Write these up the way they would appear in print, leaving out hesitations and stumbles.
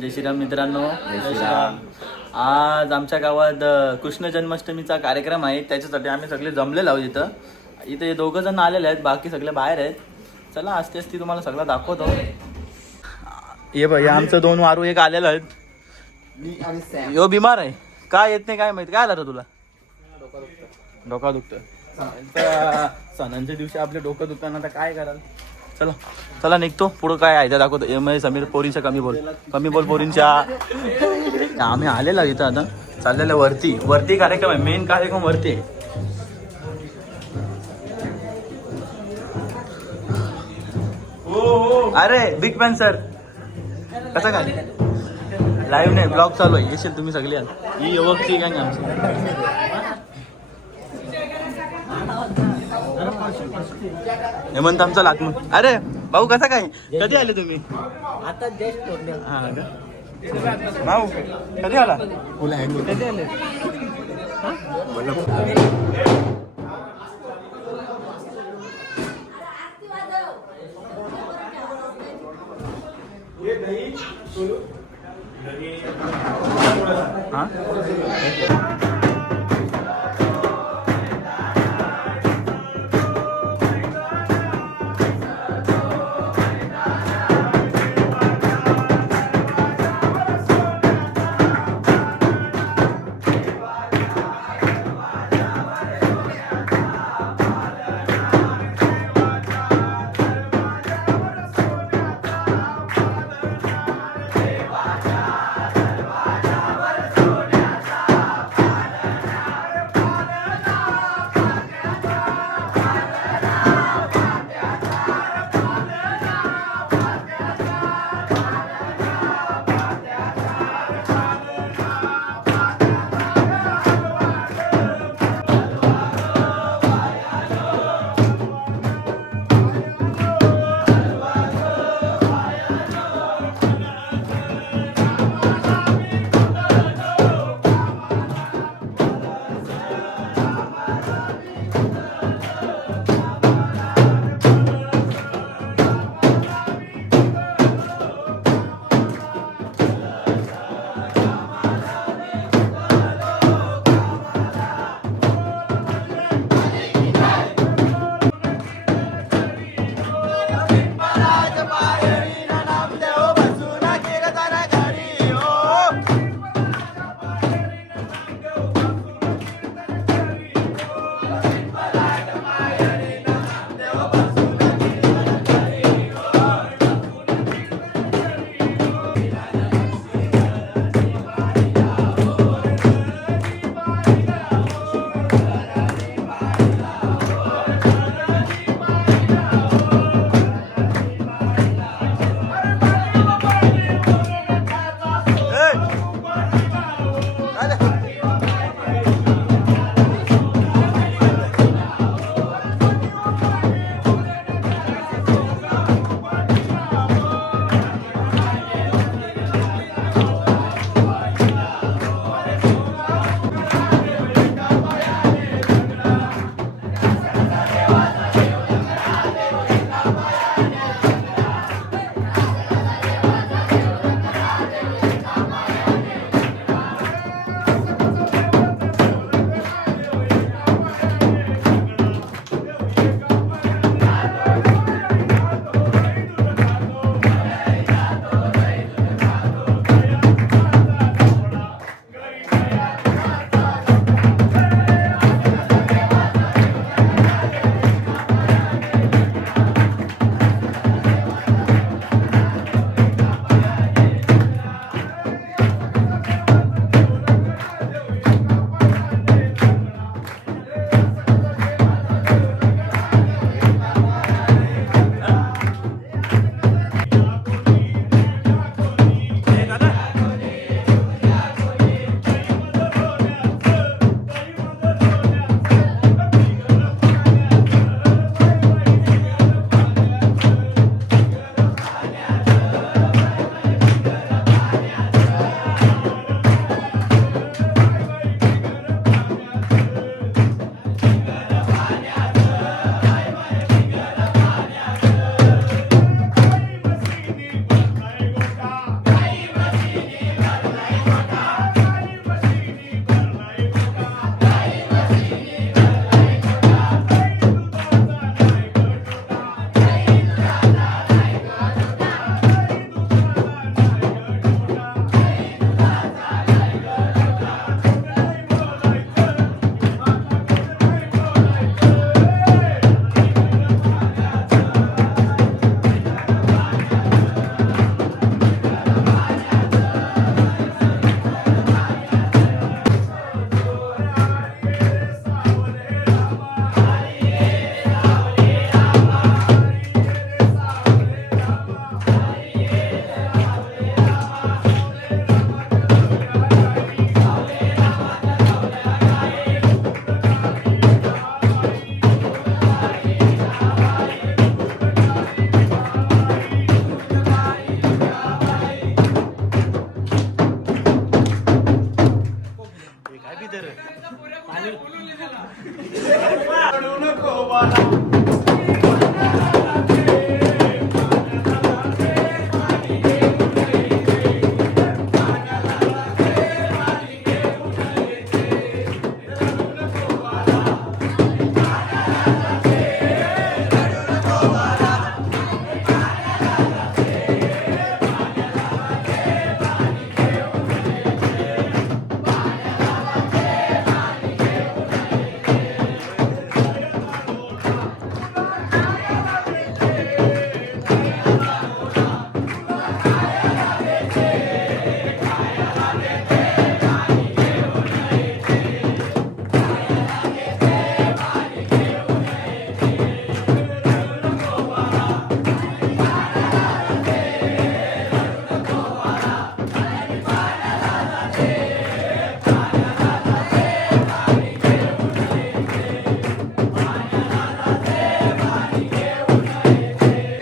जय श्रीराम मित्रांनो. जय श्रीराम. आज आमच्या गावात कृष्ण जन्माष्टमीचा कार्यक्रम आहे. त्याच्यासाठी आम्ही सगळे जमलेलो आहोत. इथे 2 जण आलेले आहेत, बाकी सगळे बाहेर आहेत. चला असते असते तुम्हाला सगळं दाखवतो. ये बघ, आमचं 2 वारू एक आलेलं आहेत. यो बिमार आहे, काय येत नाही काय माहिती. काय झालं तुला? डोका दुखतं. सणांच्या दिवशी आपले डोकं दुखताना आता काय कराल. चला चला निघतो. पुढं काय आहे ते दाखवतो. समीर पोरींच्या कमी बोल पोरींच्या. आम्ही आलेलो इथं, आता चाललेलं वरती कार्यक्रम आहे. मेन कार्यक्रम वरती आहे. अरे बिग फॅन सर, कसं काय? लाईव्ह नाही, ब्लॉग चालू आहे. येशील तुम्ही सगळे. ही युवकची काय आमची. हेमंत आमचा लाखमन. अरे भाऊ कसा काय, कधी आले तुम्ही? आता जस्ट हा का भाऊ, कधी आला? कधी आले? हा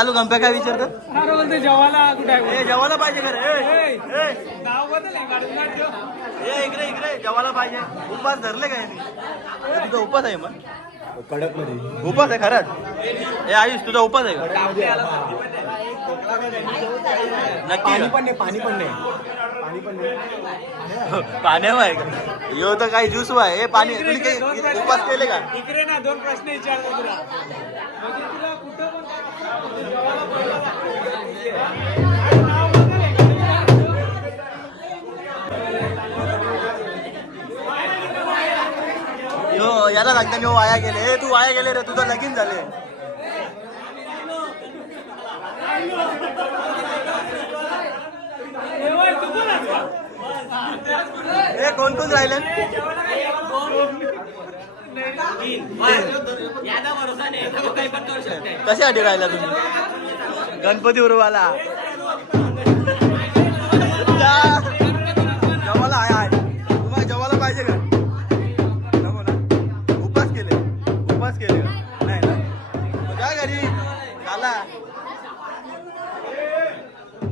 कालू गंप्या काय विचारतो अरे बोलते जेवायला कुठे आहे? ए जेवायला पाहिजे का रे ए, ए, नाव बदल आहे, गाडीत नाही ठेव. ए इकडे इकडे जेवायला पाहिजे उपास धरले काय मी ए, तुझा उपास आहे मग कडक मध्ये उपास आहे खरंच ए आयुष तुझा उपास आहे का नक्की का? पाणी पण नाही पाण्यावर आहे का यो तर काही ज्यूस आहे हे पाणी तुम्ही काही उपास केले का इकडे ना 2 प्रश्न विचारतो तुला म्हणजे तुला कुठं पण जेवायला बोलवलं. नाव बदल आहे, यो याला लागतं मी वाया गेले ए तू वाया गेले रे तुझं लगीन झाले जेवायला तू कोण आहेस का? ए कोण कोण राहिले कशासाठी राहिला तुम्ही गणपती उरवाला जेवायला आहे तुम्हाला जेवायला पाहिजे का नको ना उपास केले का नाही ना मग जा घरी झाला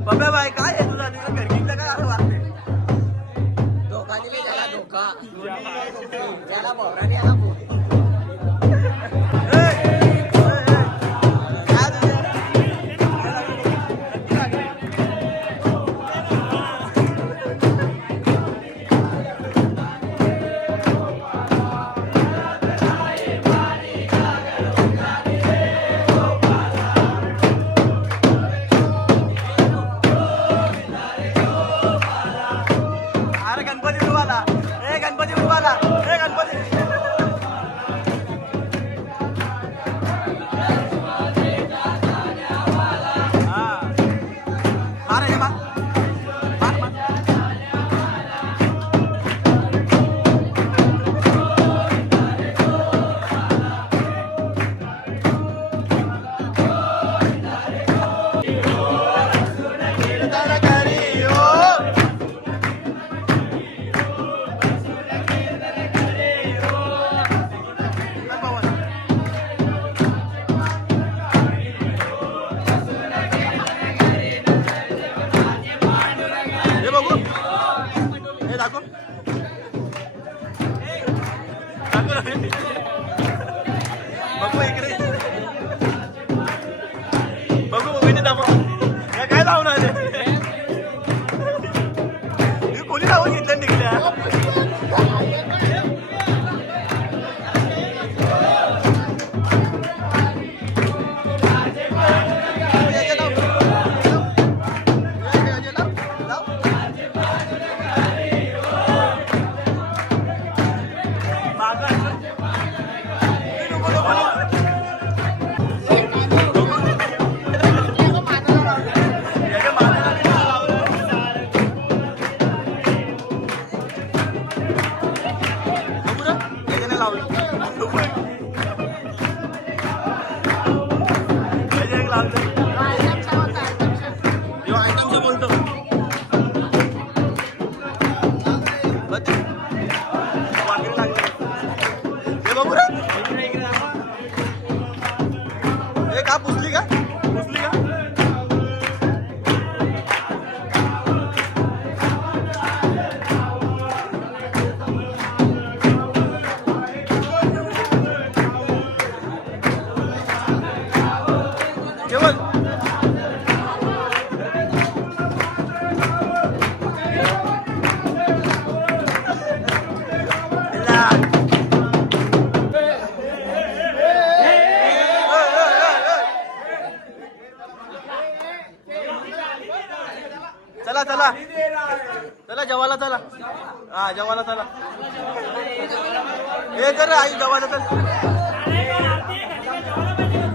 पप्या बाई काय आहे तुला तुझं घरकीचं काय असं वाटते धोका दिले त्याला धोका त्याला बोराने याला बोर. अरे गणपती उरवाला ए गणपती उरवाला ए गणपती हा मार हे मार मार मार हे बघू हे दाखव दाखव रे. बघू इकडे बघू बघू दाखव हे काय लावून आले मी कोणी लावून घेतलं निघल्या बोलतो हे बघू रे हे का पुसली का जेवण चला चला चला जेवायला चला हा जेवायला चला हे तर आई जेवायला तर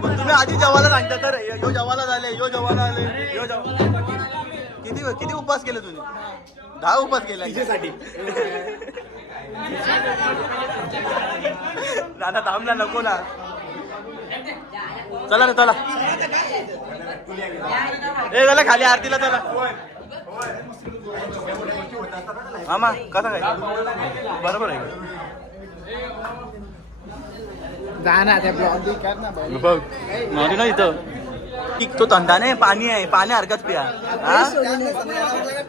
तुम्ही आधी जेवायला सांगता तर यो जेवायला झाले यो जेवायला आले यो जेवायला किती उपवास केले तुम्ही 10 उपवास केले तिच्यासाठी दादा थांबला नको ना चला रे चला ए चला खाली आरतीला चला मामा कसा काय बरोबर आहे जा ना त्या ब्लॉगिंग कर ना बघ माझी ना इथं तो थंडा नाही पाणी आहे पाण्यासारखाच पिया हा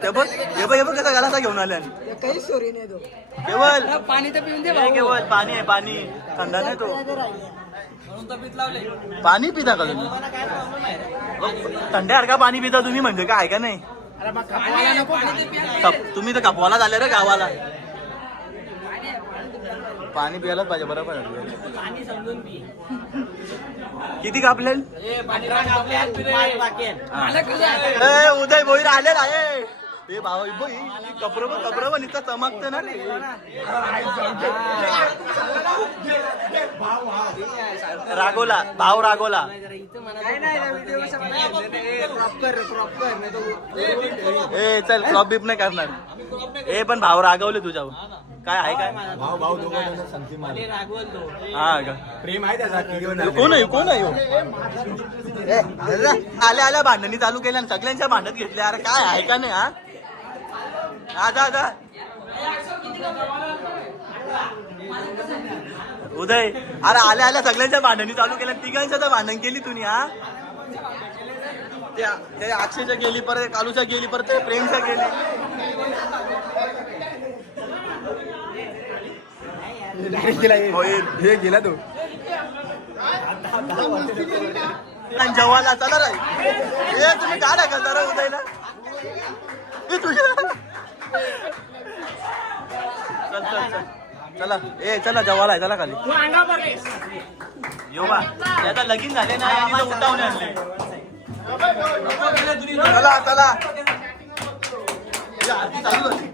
हे बघ कसा घालासा घेऊन आल्या काही स्टोरी नाही तो केवळ पाणी तर पिऊन दे हे केवळ पाणी आहे पाणी थंडा नाही तो पाणी पिता का तुम्ही थंड्यासारखा पाणी पिता तुम्ही म्हणजे काय का नाही तुम्ही तर कपवाला झाले रे गावाला पाणी प्यायलाच पाहिजे बरोबर किती कापले उदय भोईर आलेला आहे ते भाऊ कपडं पण इथं चमकते ना रागोला भाव रागोला ए चल क्रॉप बीप नाही करणार ए पण भाव रागवले तुझ्यावर काय आहे काय हा का प्रेम आहे त्याचा कोण आहे आल्या भांडणी चालू केल्या आणि सगळ्यांच्या भांडत घेतल्या अरे काय आहे का नाही हा उदय अरे आल्या सगळ्यांच्या भांडणी चालू केल्या तिघांच्या तर भांडण केली तुम्ही हा ते अक्षयच्या गेली परत कालूच्या गेली परत ते प्रेमच्या गेली हे गेला तो जवाला चला रे हे तुम्ही काय टाकाल जरा उदयला हे तुझ्या चल चला ए चला जवाला आहे चला खाली येऊ बा आता लगीन झाले ना आणि उठावणे आणले चला आरती चालू झाली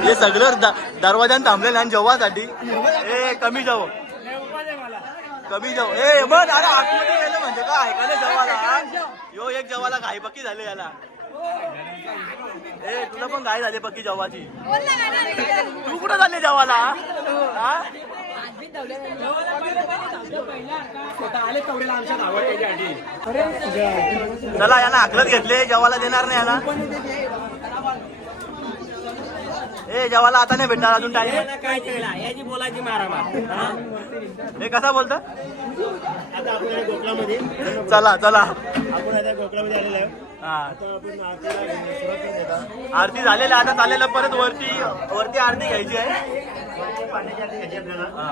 हे सगळं दरवाजान थांबलेलं आणि जेव्हासाठी ए कमी जाऊ ए मग अरे आतमध्ये गेलं म्हणजे काय ऐकायला जेवाला यो एक जेवाला घाई पक्की झाले याला ए तुला पण घाई झाली पक्की जेवाची तू कुठं झाले जेवाला हा चला याला आखलत घेतले जेवाला देणार नाही याला ए जेवाला आता नाही भेटणार अजून टाइम काय केला याची बोलायची मारामार हे कसा बोलता आता आपण गोकुळामध्ये चला आपण आता गोकुळामध्ये आलेलो आहे हा आता आपण आरतीला सुरुवात करत होता आरती झालेली आता चाललेलं परत वरती आरती घ्यायची आहे पाण्याची आरती घ्यायची आपल्याला हा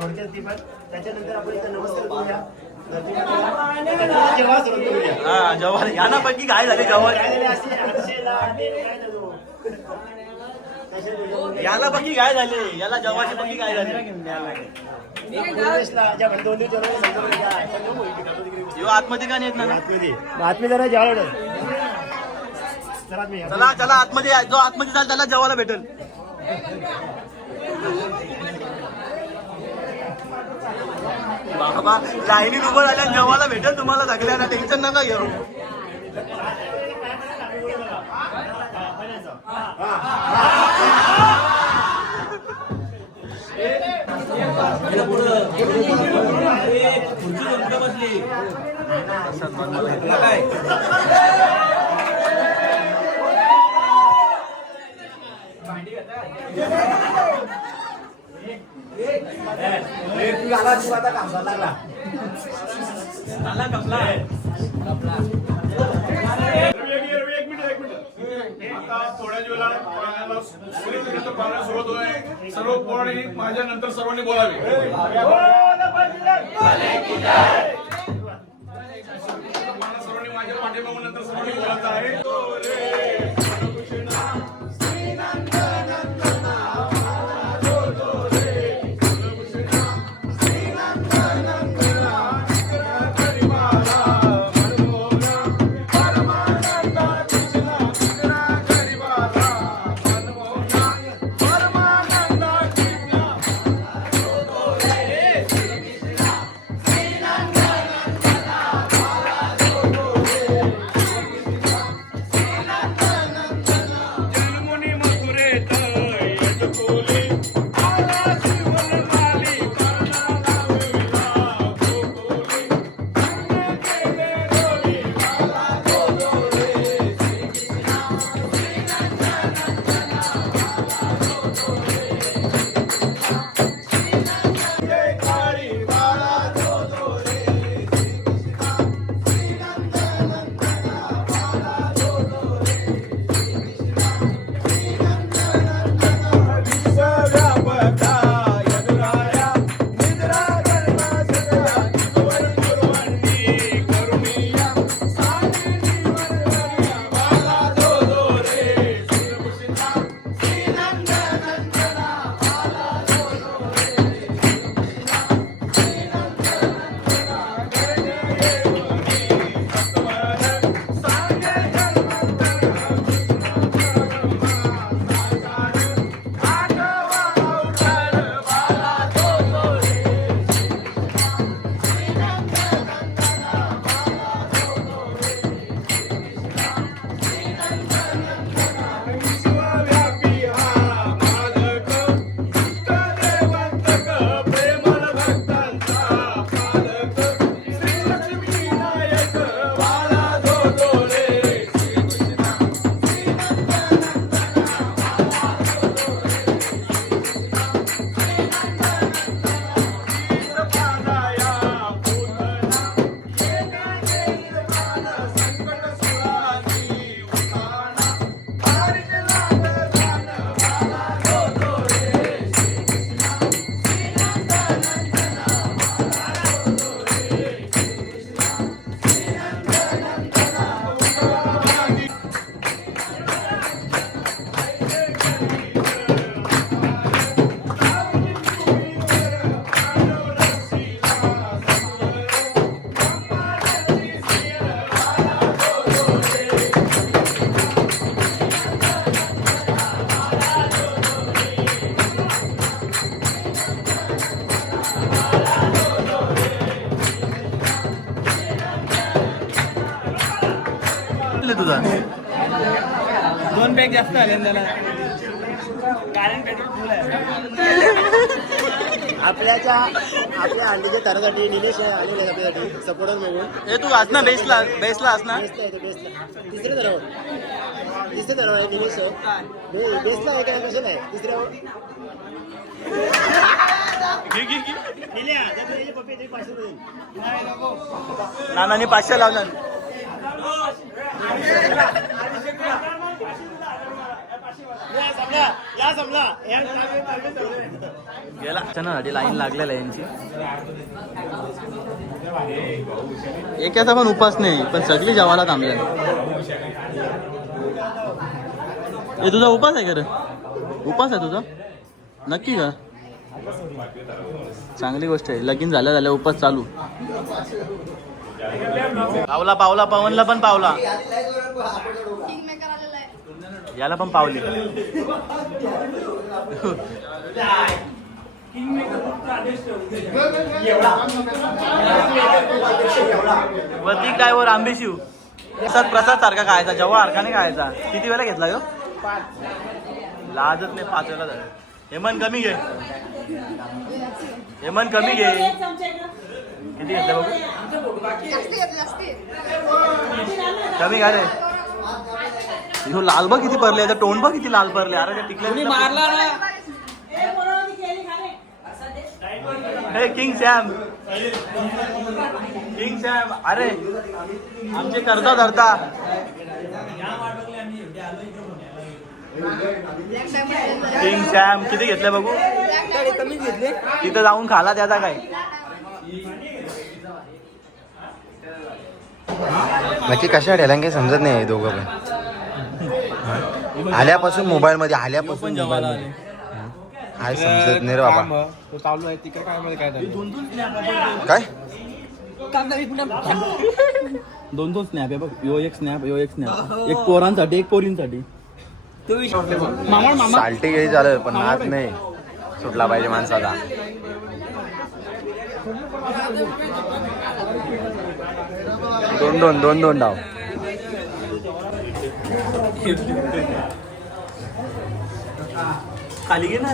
थोडक्यात ती पण त्याच्यानंतर आपण इथं नमस्कार करूया जेव्हा सुरुवात करूया हा जवाहर याना पैकी काय झाले जवाहर काय झाले असे 800 ला याला बघी काय झाले, याला जेवायची बघी काय झाली. यो आतमध्ये का नाही येत ना. चला चला आतमध्ये जो आतमध्ये जाल त्याला जेवायला भेटेल. बाबा लाईनीत उभं राहिल्या जेवायला भेटेल तुम्हाला सगळ्यांना, टेन्शन नका घेऊ. थोड्याच वेळा पाण्याला सुरुवात होत आहे. सर्व पोरांनी माझ्या नंतर सर्वांनी बोलावे. सर्वांनी माझ्या पाठीमागून नंतर सर्वांनी बोलायचं आहे. तुझा 2 बॅग जास्त आले त्याला, कारण पेट्रोल फुल आहे. आपल्या हल्लीच्या तरासाठी निलेश आलेले आपल्यासाठी सपोर्टर म्हणून. ए तू आज ना बेसला असना तिसरं धराव आहे निलेश. बेसला आहे का कशाला आहे तिसऱ्या. नानाने 500 लावणार. गेला लाईन लागलेला आहे यांची. एकाचा पण उपास नाही, पण सगळी जेवायला थांबल्या. हे तुझा उपास आहे का रे? उपास आहे तुझा नक्की का? चांगली गोष्ट आहे. लगीन झाल्या झाल्या उपास चालू. पावला पावला पवनला पण पावला, याला पण पावली. वरती काय वर आंबेशिव प्रसाद प्रसाद सारखा खायचा, जेव्हा सारखा नाही खायचा. किती वेळा घेतला ग? लाजत नाही. 5 वेळा झालं. हेमन कमी घे, हेमन कमी घे. किती घेतलं बघू? कमी घ्या रे. ह्यो लाल बघ किती पडले, तोंड बघ किती लाल पडले. अरे टिकले मारला ना. हे किंग सॅम, किंग सॅम. अरे आमचे करता धरता. किंग सॅम किती घेतले बघू? कमी घेतले. तिथं जाऊन खाला त्याचा काय? नक्की कशा ठेला काही समजत नाही दोघं पण. आल्यापासून मोबाईल मध्ये आल्यापासून जेवायला आले. काय समजत नाही रे बाबा. तो चालू आहे तिकडे काय मध्ये काय झालं? काय दोन दोन स्नॅप आहे बघ. यो एक स्नॅप, यो एक स्नॅप. एक पोरांसाठी, एक पोरींसाठी. साल्टी घ्यायची चालेल पण नाच नाही सुटला पाहिजे माणसाचा. दोन डाव. खाली घे ना.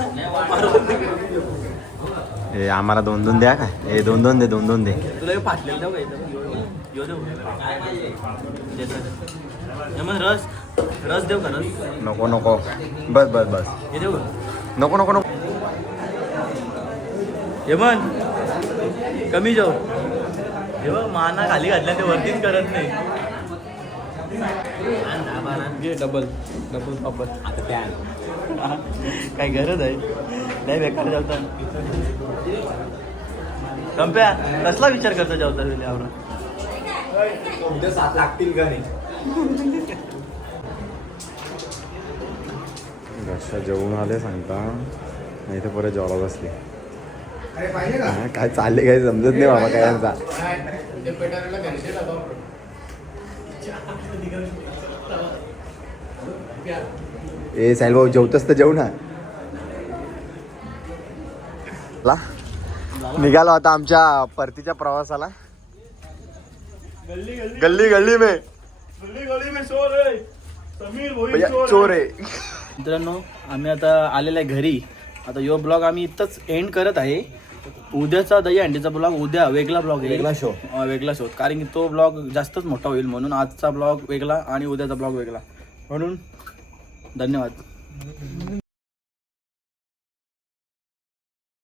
हे आम्हाला 2 द्या काय? हे 2 दे. तुला हे फाटलेलं देऊ का? यो देऊ. हेमन रस रस देऊ का? रस नको बस हे देऊ का? नको हेमन कमी जाऊ. हे बघ माना खाली घातल्या ते वरतीच करत नाही. घे डबल पापड. काय गरज आहे? नाही बेकार जेवता. कंप्या कसला विचार करतो जेवता वेळी? आवडा उद्या 7 लागतील का नाही? जेवून आले सांगता नाही तर परत जेवायला बसले. काय चालले काही समजत नाही बाबा काय यांचा. ए साहिल भाऊ जेवतस तर जेवू ना. निघालो आता आमच्या परतीच्या प्रवासाला. गल्ली में चोर आहे. मित्रांनो आम्ही आता आलेलो आहे घरी. आता यो ब्लॉग आम्ही इथंच एंड करत आहे. उद्याचा दहीहंडीचा ब्लॉग उद्या वेगळा ब्लॉग आहे. वेगळा शो कारण की तो ब्लॉग जास्तच मोठा होईल म्हणून आजचा ब्लॉग वेगळा आणि उद्याचा ब्लॉग वेगळा. म्हणून धन्यवाद.